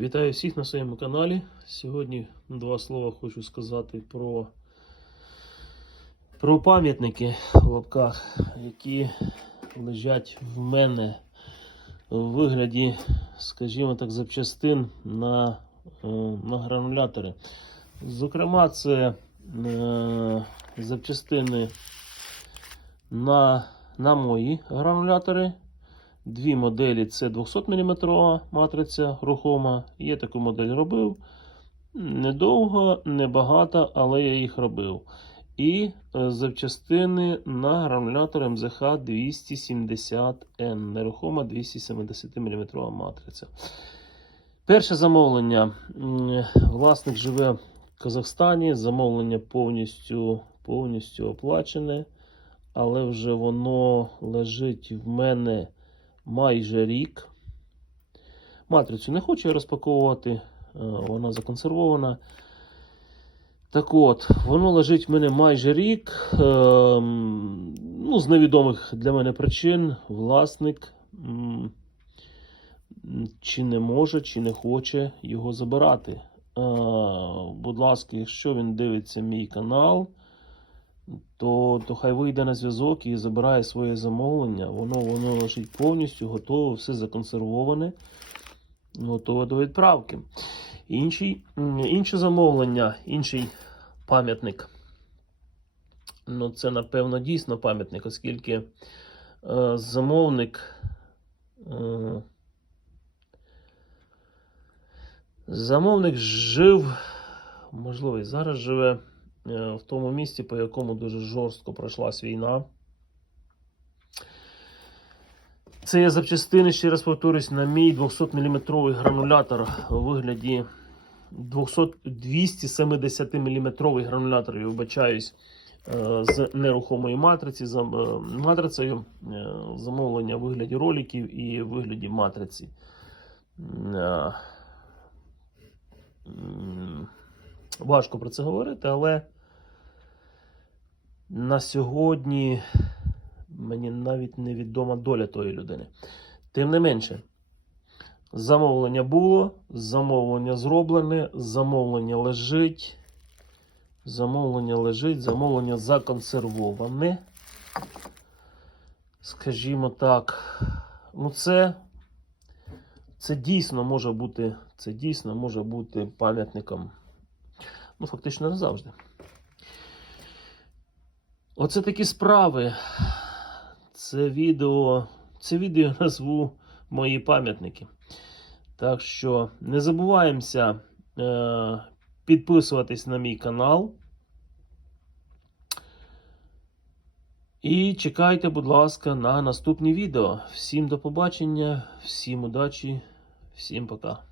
Вітаю всіх на своєму каналі. Сьогодні два слова хочу сказати про, про пам'ятники в лапках, які лежать в мене в вигляді, скажімо так, запчастин на, е, на гранулятори. Зокрема, це е, запчастини на, на мої гранулятори. Дві моделі це 200 мм матриця рухома. Я таку модель робив. Недовго, небагато, але я їх робив. І е, запчастини на гранулятор МЗХ 270N. Нерухома 270 мм матриця. Перше замовлення. Власник живе в Казахстані. Замовлення повністю, повністю оплачене. Але вже воно лежить в мене майже рік. Матрицю не хочу розпаковувати, е, вона законсервована. Так от, воно лежить в мене майже рік. Ем, Ну, з невідомих для мене причин власник чи не може, чи не хоче його забирати. Е, Будь ласка, якщо він дивиться мій канал, то, то хай вийде на зв'язок і забирає своє замовлення. Воно, воно лежить повністю, готове, все законсервоване, готове до відправки. Інший, інше замовлення, інший пам'ятник. Ну, це, напевно, дійсно пам'ятник, оскільки е, замовник. Е, замовник жив, можливо, і зараз живе в тому місці, по якому дуже жорстко пройшлась війна. Це є запчастини, ще раз повторюсь, на мій 200-мм гранулятор у вигляді 200, 270 мм гранулятор, я вибачаюсь, е, з нерухомої матриці, за, е, матрицею, е, замовлення в вигляді роликів і в вигляді матриці. Е, Важко про це говорити, але на сьогодні мені навіть невідома доля тої людини. Тим не менше, замовлення було, замовлення зроблене, замовлення лежить. Замовлення лежить, замовлення законсервоване. Скажімо так, ну це, це дійсно може бути, це дійсно може бути пам'ятником. Ну, фактично не завжди. Оце такі справи. Це відео, це відео назву мої пам'ятники. Так що не забуваємося е, підписуватись на мій канал. І чекайте, будь ласка, на наступні відео. Всім до побачення, всім удачі, всім пока.